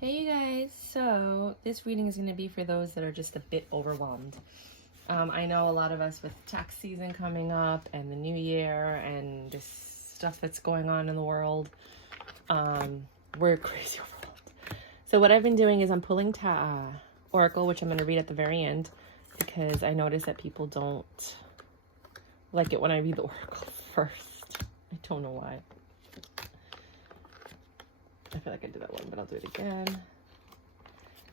Hey you guys, so this reading is going to be for those that are just a bit overwhelmed. I know a lot of us with tax season coming up and the new year and this stuff that's going on in the world, we're crazy overwhelmed. So what I've been doing is I'm pulling Oracle, which I'm going to read at the very end because I notice that people don't like it when I read the Oracle first. I don't know why. I feel like I did that one, but I'll do it again.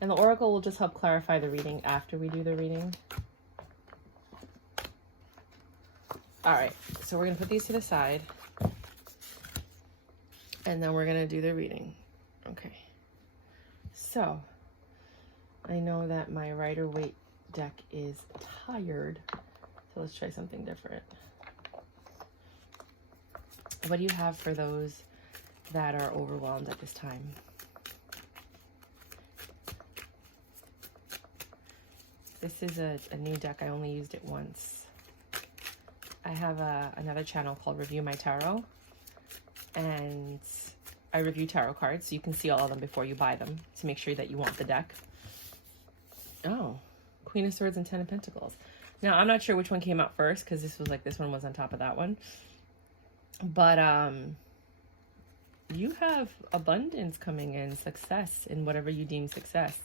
And the Oracle will just help clarify the reading after we do the reading. All right, so we're going to put these to the side. And then we're going to do the reading. Okay. So, I know that my Rider-Waite deck is tired. So let's try something different. What do you have for those that are overwhelmed at this time? This is a new deck. I only used it once. I have another channel called Review My Tarot, and I review tarot cards so you can see all of them before you buy them to make sure that you want the deck. Oh, Queen of Swords and Ten of Pentacles. Now, I'm not sure which one came out first because this one was on top of that one. But you have abundance coming in, success in whatever you deem success.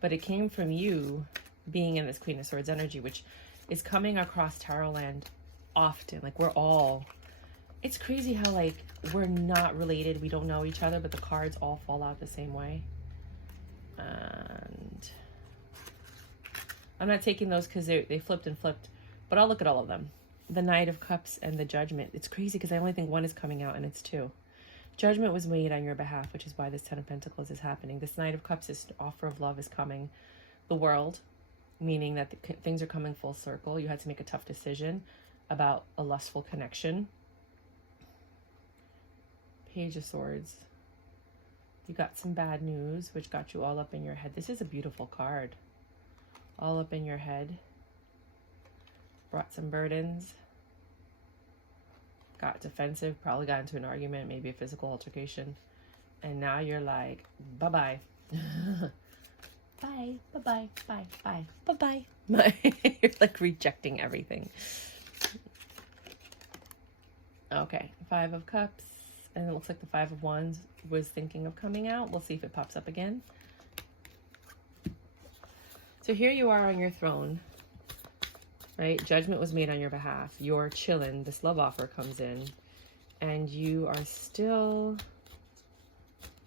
But it came from you being in this Queen of Swords energy, which is coming across tarot land often. Like, we're all, it's crazy how, like, we're not related. We don't know each other, but the cards all fall out the same way. And I'm not taking those because they flipped and flipped, but I'll look at all of them. The Knight of Cups and the Judgment. It's crazy because I only think one is coming out and it's two. Judgment was made on your behalf, which is why this Ten of Pentacles is happening. This Knight of Cups, this offer of love is coming. The World, meaning that things are coming full circle. You had to make a tough decision about a lustful connection. Page of Swords. You got some bad news, which got you all up in your head. This is a beautiful card. All up in your head. Brought some burdens. Got defensive, probably got into an argument, maybe a physical altercation. And now you're like, bye-bye. Bye, bye-bye, bye, bye, bye-bye. You're like rejecting everything. Okay, Five of Cups. And it looks like the Five of Wands was thinking of coming out. We'll see if it pops up again. So here you are on your throne. Right? Judgment was made on your behalf. You're chilling. This love offer comes in. And you are still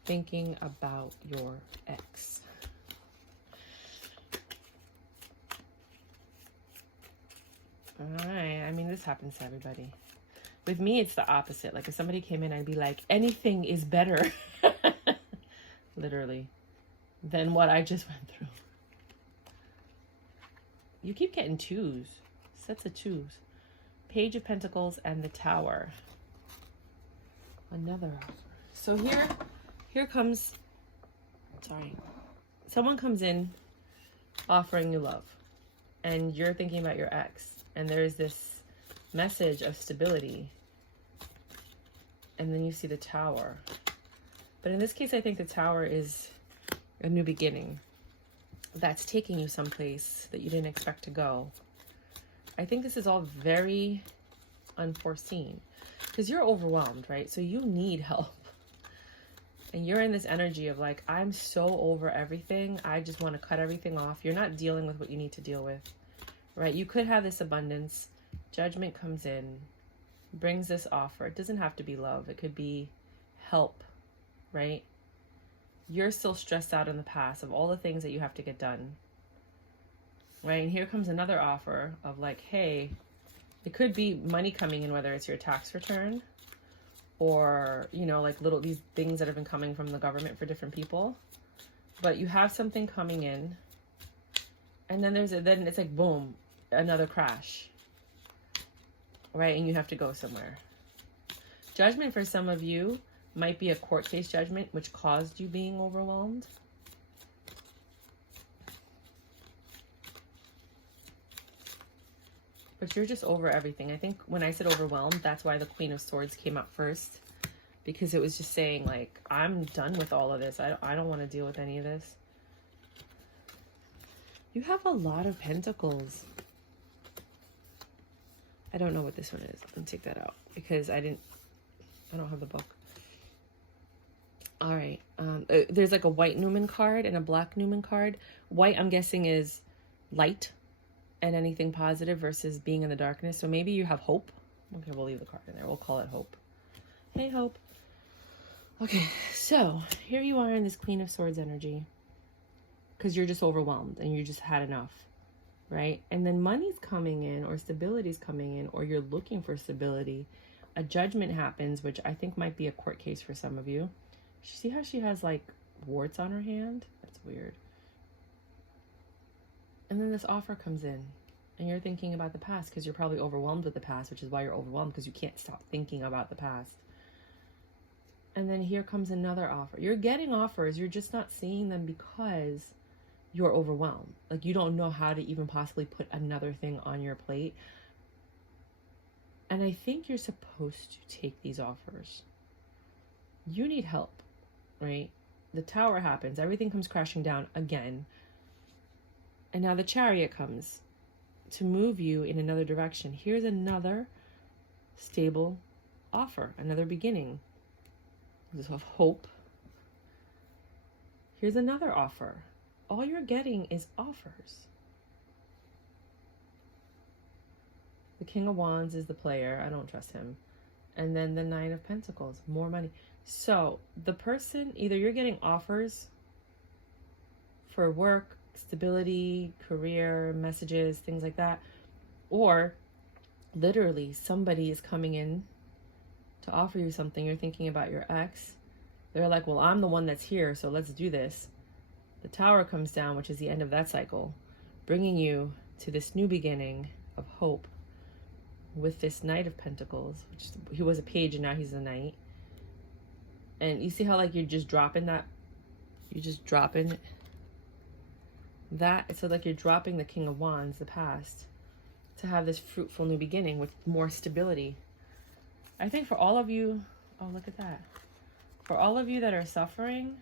thinking about your ex. Alright. I mean, this happens to everybody. With me, it's the opposite. Like, if somebody came in, I'd be like, anything is better. Literally. Than what I just went through. You keep getting twos. Sets of twos. Page of Pentacles and the Tower. Another offer. So here comes, sorry. Someone comes in offering you love. And you're thinking about your ex. And there's this message of stability. And then you see the Tower. But in this case, I think the Tower is a new beginning. That's taking you someplace that you didn't expect to go. I think this is all very unforeseen because you're overwhelmed, right? So you need help. And you're in this energy of like, I'm so over everything. I just want to cut everything off. You're not dealing with what you need to deal with, right? You could have this abundance. Judgment comes in, brings this offer. It doesn't have to be love. It could be help, right? You're still stressed out in the past of all the things that you have to get done. Right? And here comes another offer of like, hey, it could be money coming in, whether it's your tax return or, you know, like these things that have been coming from the government for different people. But you have something coming in. And then then it's like, boom, another crash. Right? And you have to go somewhere. Judgment for some of you might be a court case judgment, which caused you being overwhelmed. But you're just over everything. I think when I said overwhelmed, that's why the Queen of Swords came up first. because it was just saying, like, I'm done with all of this. I don't want to deal with any of this. You have a lot of pentacles. I don't know what this one is. Let me take that out because I don't have the book. All right. There's like a white Newman card and a black Newman card. White, I'm guessing, is light and anything positive versus being in the darkness. So maybe you have hope. Okay, we'll leave the card in there. We'll call it hope. Hey, hope. Okay, so here you are in this Queen of Swords energy because you're just overwhelmed and you just had enough, right? And then money's coming in, or stability's coming in, or you're looking for stability. A judgment happens, which I think might be a court case for some of you. See how she has like warts on her hand? That's weird. And then this offer comes in and you're thinking about the past because you're probably overwhelmed with the past, which is why you're overwhelmed, because you can't stop thinking about the past. And then here comes another offer. You're getting offers, you're just not seeing them because you're overwhelmed. Like, you don't know how to even possibly put another thing on your plate. And I think you're supposed to take these offers. You need help, right? The Tower happens. Everything comes crashing down again. And now the Chariot comes to move you in another direction. Here's another stable offer, another beginning. There's hope. Here's another offer. All you're getting is offers. The King of Wands is the player. I don't trust him. And then the Nine of Pentacles, more money. So the person, either you're getting offers for work, stability, career, messages, things like that, or literally somebody is coming in to offer you something. You're thinking about your ex. They're like, well, I'm the one that's here, so let's do this. The Tower comes down, which is the end of that cycle, bringing you to this new beginning of hope with this Knight of Pentacles, which he was a page and now he's a knight. And you see how, like, you're just dropping that, you're just dropping that. So like you're dropping the King of Wands, the past, to have this fruitful new beginning with more stability. I think for all of you, oh, look at that. For all of you that are suffering,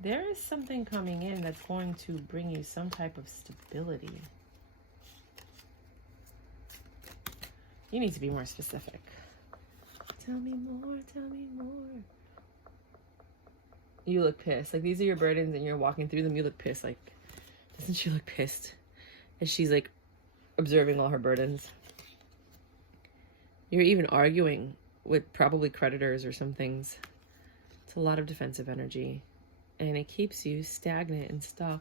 there is something coming in that's going to bring you some type of stability. You need to be more specific. Tell me more, tell me more. You look pissed. Like, these are your burdens and you're walking through them. You look pissed. Like, doesn't she look pissed as she's like observing all her burdens? You're even arguing with probably creditors or some things. It's a lot of defensive energy and it keeps you stagnant and stuck.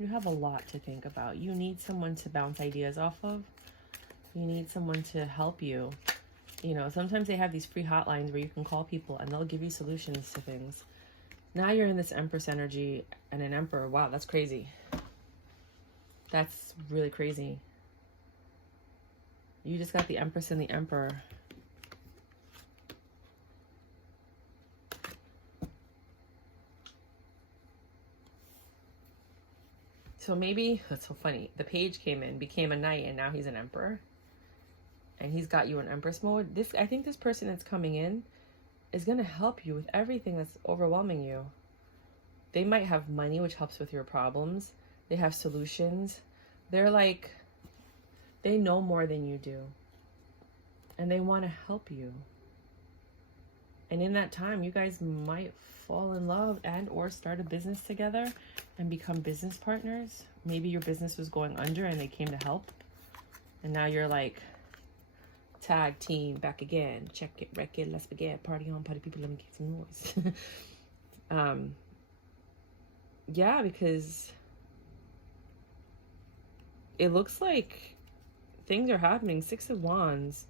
You have a lot to think about. You need someone to bounce ideas off of. You need someone to help you. You know, sometimes they have these free hotlines where you can call people and they'll give you solutions to things. Now you're in this Empress energy and an Emperor. Wow, that's crazy. That's really crazy. You just got the Empress and the Emperor. So maybe, that's so funny, the Page came in, became a knight, and now he's an Emperor. And he's got you in Empress mode. I think this person that's coming in is going to help you with everything that's overwhelming you. They might have money, which helps with your problems. They have solutions. They're like, they know more than you do. And they want to help you. And in that time, you guys might fall in love and or start a business together and become business partners. Maybe your business was going under and they came to help. And now you're like, tag team, back again. Check it, wreck it, let's begin. Party on, party people, let me get some noise. Yeah, because it looks like things are happening. 6 of Wands.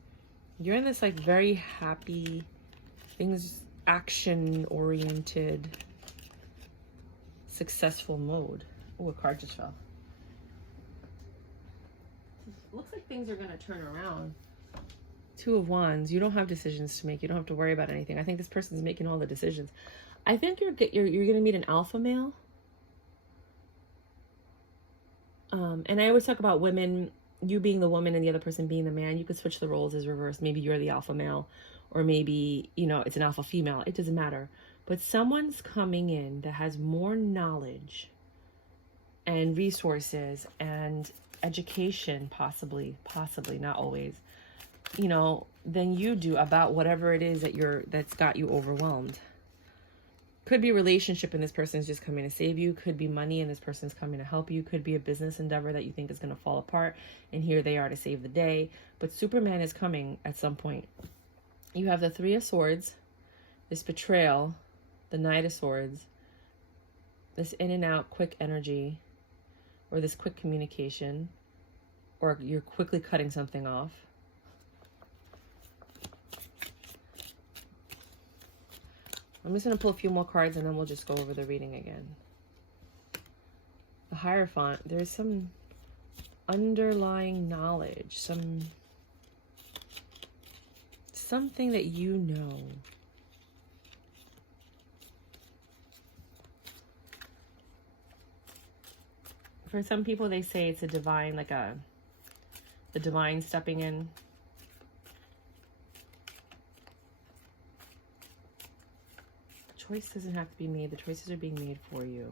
You're in this like very happy, things action-oriented, successful mode. Oh, a card just fell. Looks like things are going to turn around. 2 of Wands. You don't have decisions to make. You don't have to worry about anything. I think this person's making all the decisions. I think you're going to meet an alpha male. And I always talk about women, you being the woman and the other person being the man. You could switch the roles as reverse. Maybe you're the alpha male, or maybe, you know, it's an alpha female. It doesn't matter. But someone's coming in that has more knowledge and resources and education, possibly, not always, you know, than you do about whatever it is that's got you overwhelmed. Could be a relationship and this person's just coming to save you. Could be money and this person's coming to help you. Could be a business endeavor that you think is going to fall apart, and here they are to save the day. But Superman is coming at some point. You have the Three of Swords, this betrayal, the Knight of Swords, this in and out quick energy, or this quick communication, or you're quickly cutting something off. I'm just going to pull a few more cards and then we'll just go over the reading again. The Hierophant, there's some underlying knowledge, something that you know. For some people, they say it's a divine, like the divine stepping in. Choice doesn't have to be made. The choices are being made for you.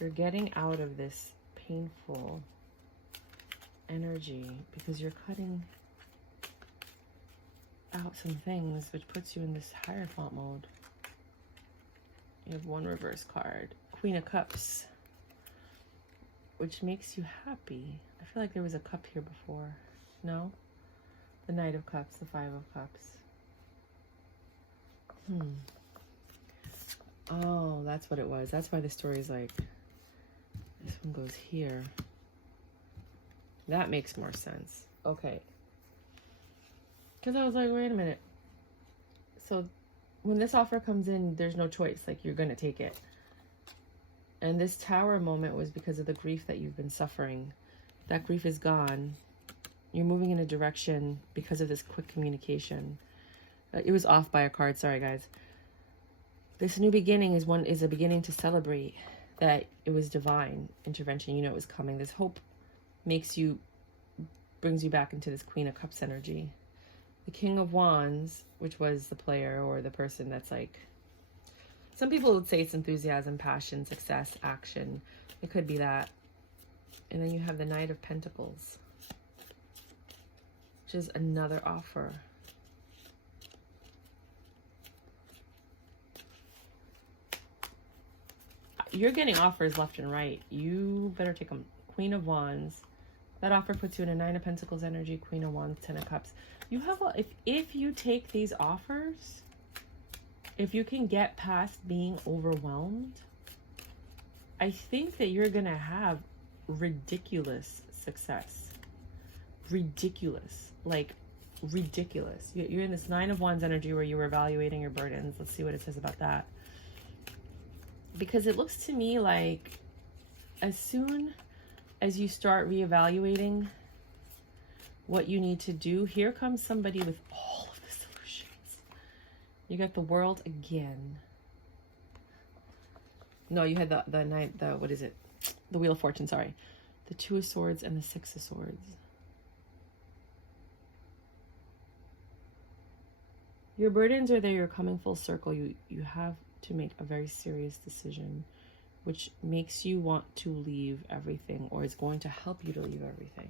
You're getting out of this painful energy because you're cutting out some things, which puts you in this Hierophant mode. You have one reverse card, Queen of Cups, which makes you happy. I feel like there was a cup here before. No? The Knight of Cups, the Five of Cups. Oh, that's what it was. That's why the story's like, this one goes here. That makes more sense. Okay. Because I was like, wait a minute. So when this offer comes in, there's no choice. Like, you're going to take it. And this Tower moment was because of the grief that you've been suffering. That grief is gone. You're moving in a direction because of this quick communication. It was off by a card. Sorry, guys. This new beginning is a beginning to celebrate that it was divine intervention. You know it was coming. This hope brings you back into this Queen of Cups energy. The King of Wands, which was the player or the person that's like, some people would say it's enthusiasm, passion, success, action. It could be that. And then you have the Knight of Pentacles, which is another offer. You're getting offers left and right. You better take them. Queen of Wands. That offer puts you in a Nine of Pentacles energy. Queen of Wands, Ten of Cups. You have if you take these offers, if you can get past being overwhelmed, I think that you're gonna have ridiculous success. Ridiculous. Like ridiculous. You're in this Nine of Wands energy where you're evaluating your burdens. Let's see what it says about that. Because it looks to me like as soon as you start reevaluating what you need to do, here comes somebody with all of the solutions. You got the World again. No, you had the Knight, what is it? The Wheel of Fortune, sorry. The Two of Swords and the Six of Swords. Your burdens are there. You're coming full circle. You have to make a very serious decision, which makes you want to leave everything, or is going to help you to leave everything.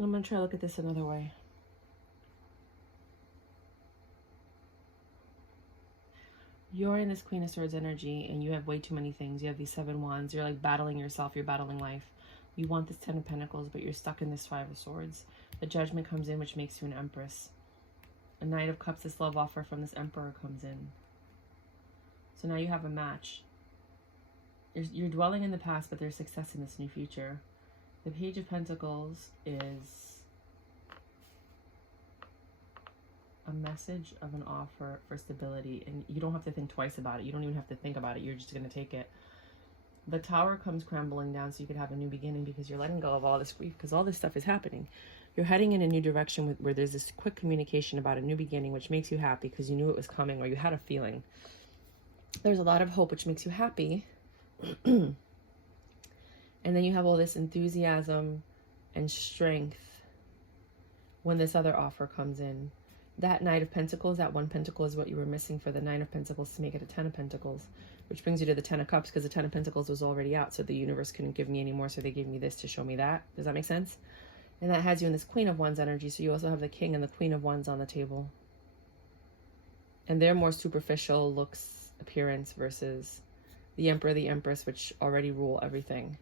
I'm going to try to look at this another way. You're in this Queen of Swords energy and you have way too many things. You have these Seven Wands. You're like battling yourself. You're battling life. You want this Ten of Pentacles, but you're stuck in this Five of Swords. The Judgment comes in, which makes you an Empress. A Knight of Cups, this love offer from this Emperor comes in. So now you have a match. You're dwelling in the past, but there's success in this new future. The Page of Pentacles is a message of an offer for stability, and you don't have to think twice about it. You don't even have to think about it. You're just going to take it. The Tower comes crumbling down so you could have a new beginning because you're letting go of all this grief because all this stuff is happening. You're heading in a new direction where there's this quick communication about a new beginning, which makes you happy because you knew it was coming, or you had a feeling. There's a lot of hope, which makes you happy. And then you have all this enthusiasm and strength when this other offer comes in. That Knight of Pentacles, that 1 pentacle is what you were missing for the 9 of Pentacles to make it a 10 of Pentacles, which brings you to the 10 of Cups, because the 10 of Pentacles was already out, so the universe couldn't give me any more, so they gave me this to show me that. Does that make sense? And that has you in this Queen of Wands energy, so you also have the King and the Queen of Wands on the table. And they're more superficial looks, appearance, versus the Emperor, the Empress, which already rule everything.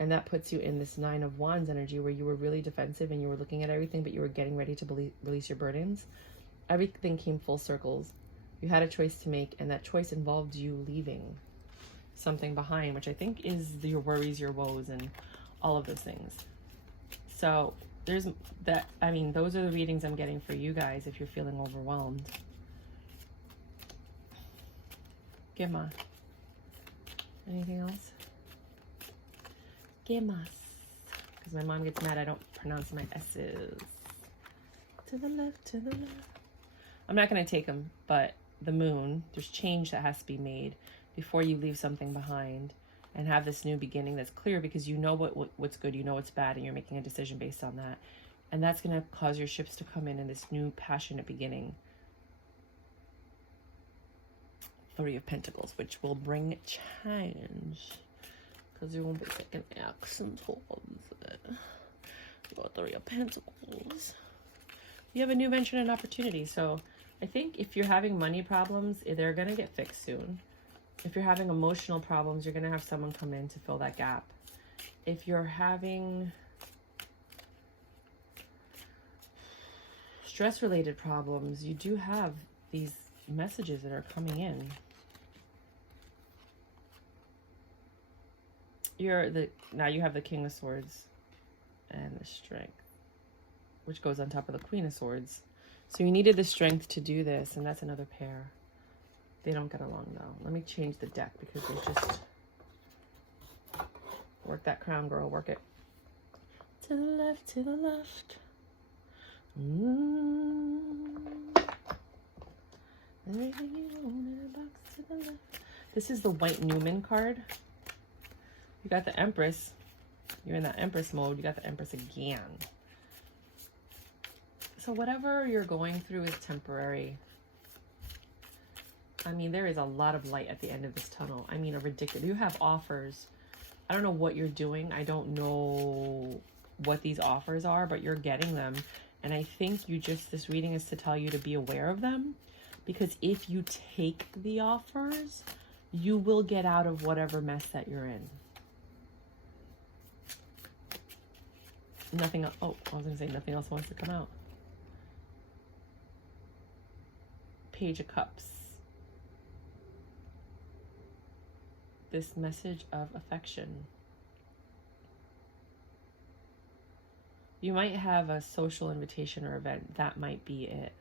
And that puts you in this 9 of Wands energy, where you were really defensive and you were looking at everything, but you were getting ready to release your burdens. Everything came full circles. You had a choice to make, and that choice involved you leaving something behind, which I think is your worries, your woes, and all of those things. So there's that. I mean, those are the readings I'm getting for you guys if you're feeling overwhelmed. Gemma. Anything else? Gemas. Because my mom gets mad I don't pronounce my S's. To the left, to the left. I'm not going to take them, but the moon, there's change that has to be made before you leave something behind and have this new beginning that's clear, because you know what's good, you know what's bad, and you're making a decision based on that. And that's going to cause your ships to come in this new passionate beginning. 3 of Pentacles, which will bring change, because you won't be taking action towards it. You got 3 of Pentacles. You have a new venture and an opportunity. So I think if you're having money problems, they're going to get fixed soon. If you're having emotional problems, you're going to have someone come in to fill that gap. If you're having stress-related problems, you do have these messages that are coming in. Now you have the King of Swords and the Strength, which goes on top of the Queen of Swords. So you needed the strength to do this, and that's another pair. They don't get along though. Let me change the deck, because they just work that crown, girl. Work it. To the left, to the left. Everything you want in a box to the left. This is the White Newman card. You got the Empress. You're in that Empress mode. You got the Empress again. So whatever you're going through is temporary. I mean, there is a lot of light at the end of this tunnel. I mean, a ridiculous. You have offers. I don't know what you're doing. I don't know what these offers are, but you're getting them. And I think this reading is to tell you to be aware of them, because if you take the offers, you will get out of whatever mess that you're in. Nothing else. Oh, I was going to say nothing else wants to come out. Page of Cups. This message of affection. You might have a social invitation or event. That might be it.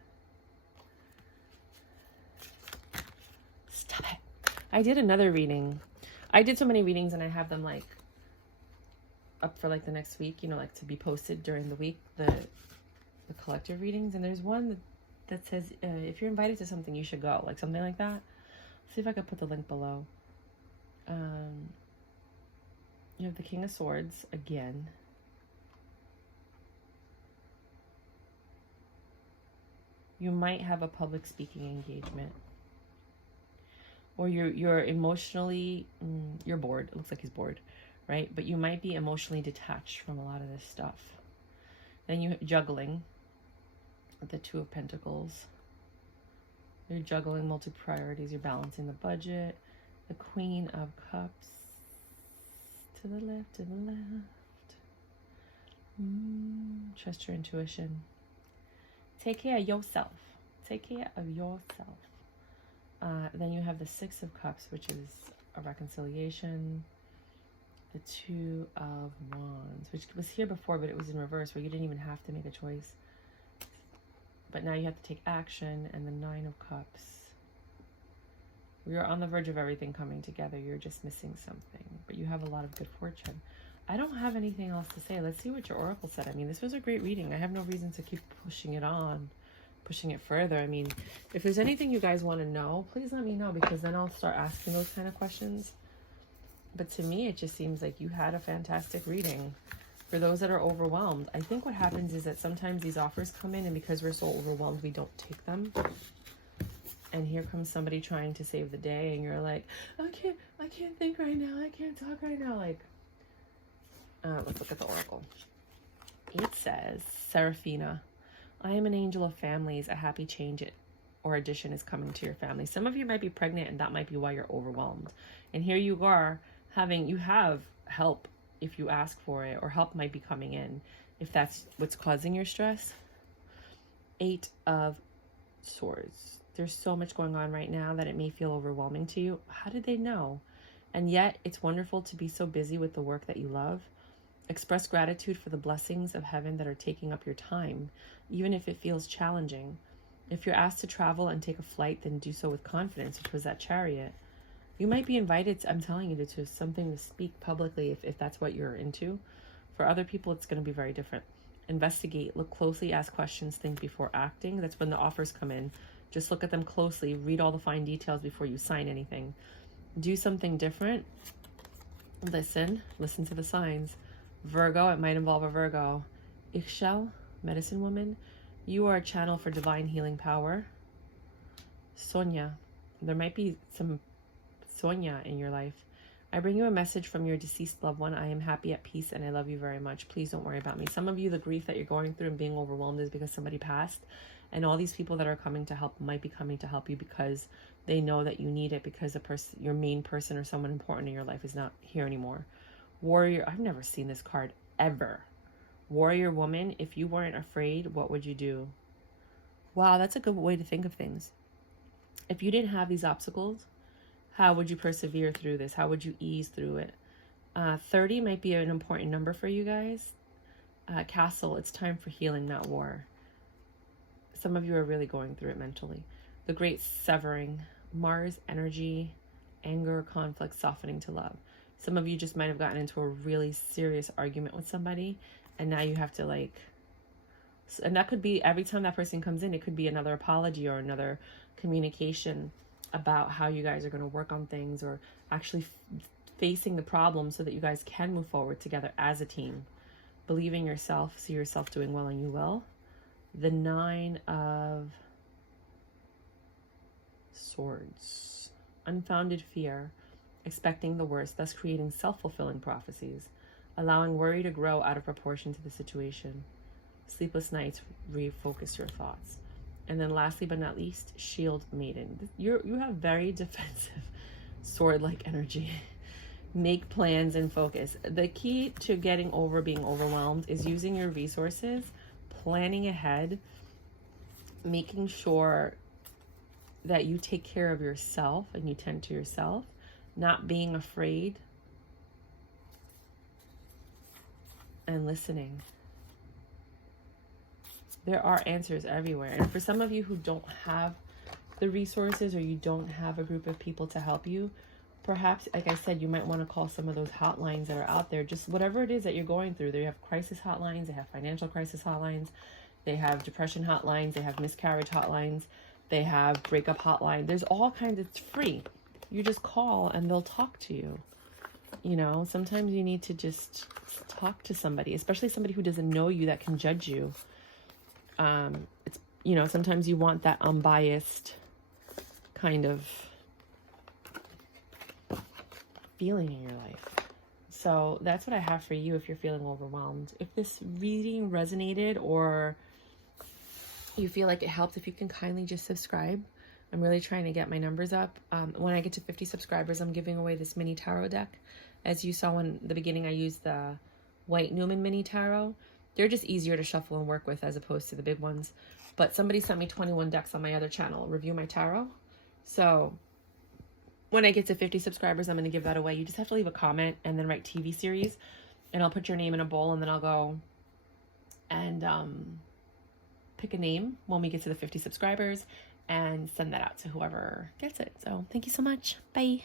Stop it. I did another reading. I did so many readings, and I have them like up for like the next week, you know, like to be posted during the week, the collective readings. And there's one that says if you're invited to something, you should go, like something like that. See if I could put the link below. You have the King of Swords again. You might have a public speaking engagement, or you're emotionally you're bored. It looks like he's bored, right? But you might be emotionally detached from a lot of this stuff. Then you juggling with the 2 of Pentacles. You're juggling multi priorities. You're balancing the budget. The Queen of Cups. To the left, to the left. Trust your intuition. Take care of yourself. Take care of yourself. Then you have the 6 of Cups, which is a reconciliation. The 2 of Wands, which was here before, but it was in reverse, where you didn't even have to make a choice. But now you have to take action. And the 9 of Cups. You're on the verge of everything coming together. You're just missing something. But you have a lot of good fortune. I don't have anything else to say. Let's see what your oracle said. I mean, this was a great reading. I have no reason to keep pushing it further. I mean, if there's anything you guys want to know, please let me know, because then I'll start asking those kind of questions. But to me, it just seems like you had a fantastic reading. For those that are overwhelmed, I think what happens is that sometimes these offers come in, and because we're so overwhelmed, we don't take them. And here comes somebody trying to save the day, and you're like, I can't think right now. I can't talk right now. Like, let's look at the oracle. It says, Seraphina, I am an angel of families. A happy change or addition is coming to your family. Some of you might be pregnant, and that might be why you're overwhelmed. And here you are you have help if you ask for it, or help might be coming in if that's what's causing your stress. 8 of Swords. There's so much going on right now that it may feel overwhelming to you. How did they know? And yet it's wonderful to be so busy with the work that you love. Express gratitude for the blessings of heaven that are taking up your time, even if it feels challenging. If you're asked to travel and take a flight, then do so with confidence, which was that Chariot. You might be invited, I'm telling you, to something to speak publicly if that's what you're into. For other people, it's going to be very different. Investigate, look closely, ask questions, think before acting. That's when the offers come in. Just look at them closely, read all the fine details before you sign anything. Do something different. Listen to the signs. Virgo, it might involve a Virgo. Ixchel, medicine woman, you are a channel for divine healing power. Sonia, there might be some Sonia in your life. I bring you a message from your deceased loved one. I am happy, at peace, and I love you very much. Please don't worry about me. Some of you, the grief that you're going through and being overwhelmed is because somebody passed. And all these people that are coming to help might be coming to help you because they know that you need it, because your main person or someone important in your life is not here anymore. Warrior, I've never seen this card ever. Warrior woman, if you weren't afraid, what would you do? Wow, that's a good way to think of things. If you didn't have these obstacles, how would you persevere through this? How would you ease through it? 30 might be an important number for you guys. Castle, it's time for healing, not war. Some of you are really going through it mentally. The great severing. Mars, energy, anger, conflict, softening to love. Some of you just might have gotten into a really serious argument with somebody, and now you have to and that could be every time that person comes in, it could be another apology or another communication about how you guys are going to work on things, or actually facing the problem so that you guys can move forward together as a team. Believe in yourself, see yourself doing well, and you will. The 9 of Swords. Unfounded fear, expecting the worst, thus creating self-fulfilling prophecies, allowing worry to grow out of proportion to the situation. Sleepless nights, refocus your thoughts. And then lastly but not least, Shield Maiden. You have very defensive sword-like energy. Make plans and focus. The key to getting over being overwhelmed is using your resources, planning ahead, making sure that you take care of yourself and you tend to yourself, not being afraid, and listening. There are answers everywhere. And for some of you who don't have the resources, or you don't have a group of people to help you, perhaps, like I said, you might want to call some of those hotlines that are out there. Just whatever it is that you're going through. They have crisis hotlines, they have financial crisis hotlines, they have depression hotlines, they have miscarriage hotlines, they have breakup hotline. There's all kinds. It's free. You just call and they'll talk to you. You know, sometimes you need to just talk to somebody, especially somebody who doesn't know you, that can judge you. It's, you know, sometimes you want that unbiased kind of feeling in your life. So that's what I have for you if you're feeling overwhelmed. If this reading resonated, or you feel like it helped, if you can kindly just subscribe. I'm really trying to get my numbers up. When I get to 50 subscribers, I'm giving away this mini tarot deck. As you saw in the beginning, I used the White Newman mini tarot. They're just easier to shuffle and work with as opposed to the big ones. But somebody sent me 21 decks on my other channel, Review My Tarot. So when I get to 50 subscribers, I'm going to give that away. You just have to leave a comment and then write TV series. And I'll put your name in a bowl, and then I'll go and pick a name when we get to the 50 subscribers and send that out to whoever gets it. So thank you so much. Bye.